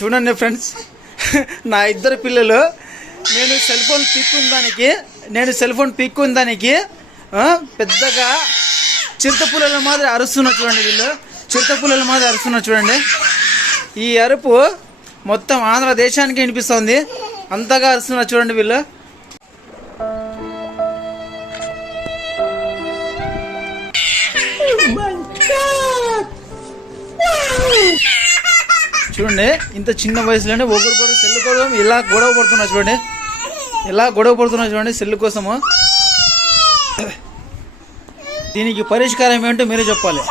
చూడండి ఫ్రెండ్స్. నా ఇద్దరు పిల్లలు నేను సెల్ ఫోన్ పీక్కున్న దానికి నేను సెల్ ఫోన్ పీక్కున్న దానికి పెద్దగా చిరుత పుల్లల మాదిరి అరుస్తున్నారు చూడండి వీళ్ళు. చిరుత పుల్లల మాదిరి అరుస్తున్నారు చూడండి. ఈ అరుపు మొత్తం ఆంధ్ర దేశానికి వినిపిస్తుంది. అంతగా అరుస్తున్నారు చూడండి వీళ్ళు. చూడండి ఇంత చిన్న వయసులోనే ఒకరికొకరు సెల్ కోసం ఇలా గొడవ పడుతున్నారు చూడండి. ఇలా గొడవ పడుతున్నారు చూడండి సెల్ కోసము. దీనికి పరిష్కారం ఏంటో మీరే చెప్పాలి.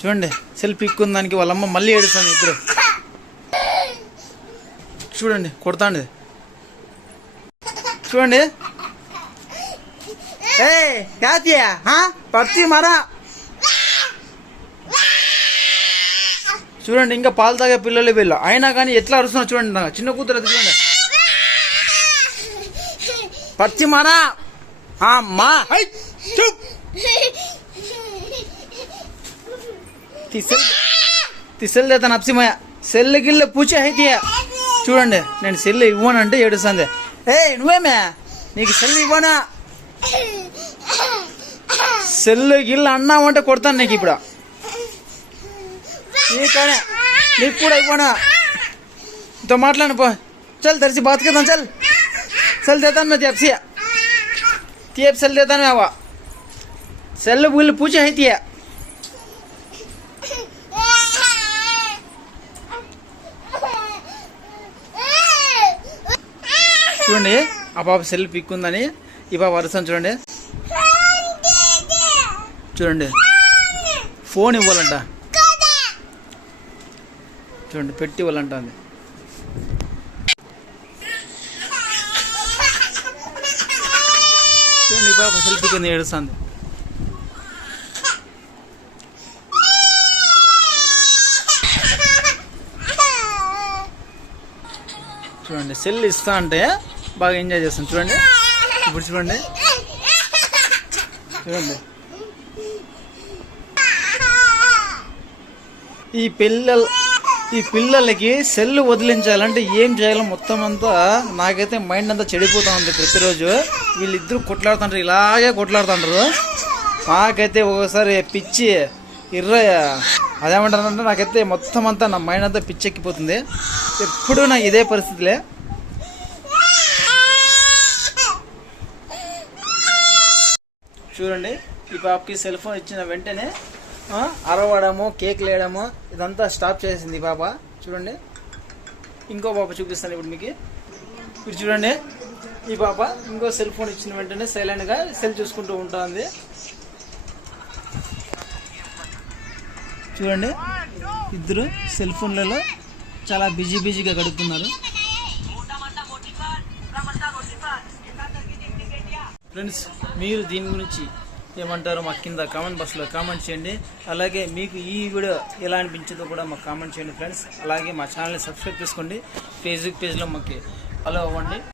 చూడండి సెల్ పిక్కున్న దానికి వాళ్ళమ్మ మళ్ళీ ఏడుస్తాను ఇద్దరు. చూడండి కొడతాండి. చూడండి. ఏ కాతియా పర్తి మరా? చూడండి ఇంకా పాలు తాగే పిల్లలు వీళ్ళు. అయినా కానీ ఎట్లా అరుస్తున్నారు చూడండి చిన్న కూతురు అది చూడండి. పచ్చి మారా అమ్మా సెల్ తీ సెల్ దేతాను అప్సిమయ సెల్ గిల్ల పూచే హైతీయ చూడండి నేను సెల్ ఇవ్వనంటే ఏడుస్తుంది. ఏ నువ్వేమే? నీకు సెల్ ఇవ్వనా? సెల్ గిల్ల అన్నావంటే కొడతాను నీకు ఇప్పుడు. నీకనే నీకు కూడా ఇవ్వనా ఇంతో మాట్లాడు పో చల్ తెరిచి బాత్ కదా చల్ సెల్ దేతాను मैं तेप से तेप सेल देता मैं हवा सेल बुल पूछे है तिया చూడండి ఆ పాప సెల్ పిక్కుందని ఈ పాప వరుసని చూడండి చూడండి ఫోన్ ఇవ్వాలంట చూడండి పెట్టి ఇవ్వాలంట చూడండి పాప సెల్ఫీ కింద ఏడుస్తుంది. చూడండి సెల్ ఇస్తా అంటే బాగా ఎంజాయ్ చేస్తాను. చూడండి ఇప్పుడు చూడండి. చూడండి. ఈ పిల్లలు ఈ పిల్లలకి సెల్ వదిలించాలంటే ఏం చేయాలో మొత్తం అంతా నాకైతే మైండ్ అంతా చెడిపోతూ ఉంది ప్రతిరోజు. వీళ్ళిద్దరు కొట్లాడుతుంటారు ఇలాగే కొట్లాడుతుంటారు. నాకైతే ఒకసారి పిచ్చి ఇర్ర అదేమంటారంటే నాకైతే మొత్తం అంతా నా మైండ్ అంతా పిచ్చెక్కిపోతుంది. ఎప్పుడూ నా ఇదే పరిస్థితిలే. చూడండి ఈ పాపకి సెల్ ఫోన్ ఇచ్చిన వెంటనే అరవడము కేక్ లేయడము ఇదంతా స్టాప్ చేసింది పాప. చూడండి. ఇంకో పాప చూపిస్తాను ఇప్పుడు మీకు. ఇప్పుడు చూడండి. ఈ పాప ఇంకో సెల్ ఫోన్ ఇచ్చిన వెంటనే సైలెంట్గా సెల్ చూసుకుంటూ ఉంటుంది. చూడండి. ఇద్దరు సెల్ ఫోన్లలో చాలా బిజీ బిజీగా గడుపుతున్నారు. ఫ్రెండ్స్ మీరు దీని గురించి ఏమంటారో మాకు కింద కామెంట్ బాక్స్లో కామెంట్ చేయండి. అలాగే మీకు ఈ వీడియో ఎలా అనిపించిందో కూడా మాకు కామెంట్ చేయండి ఫ్రెండ్స్ అలాగే మా ఛానల్ని సబ్స్క్రైబ్ చేసుకోండి. ఫేస్బుక్ పేజ్లో మాకు ఫాలో అవ్వండి.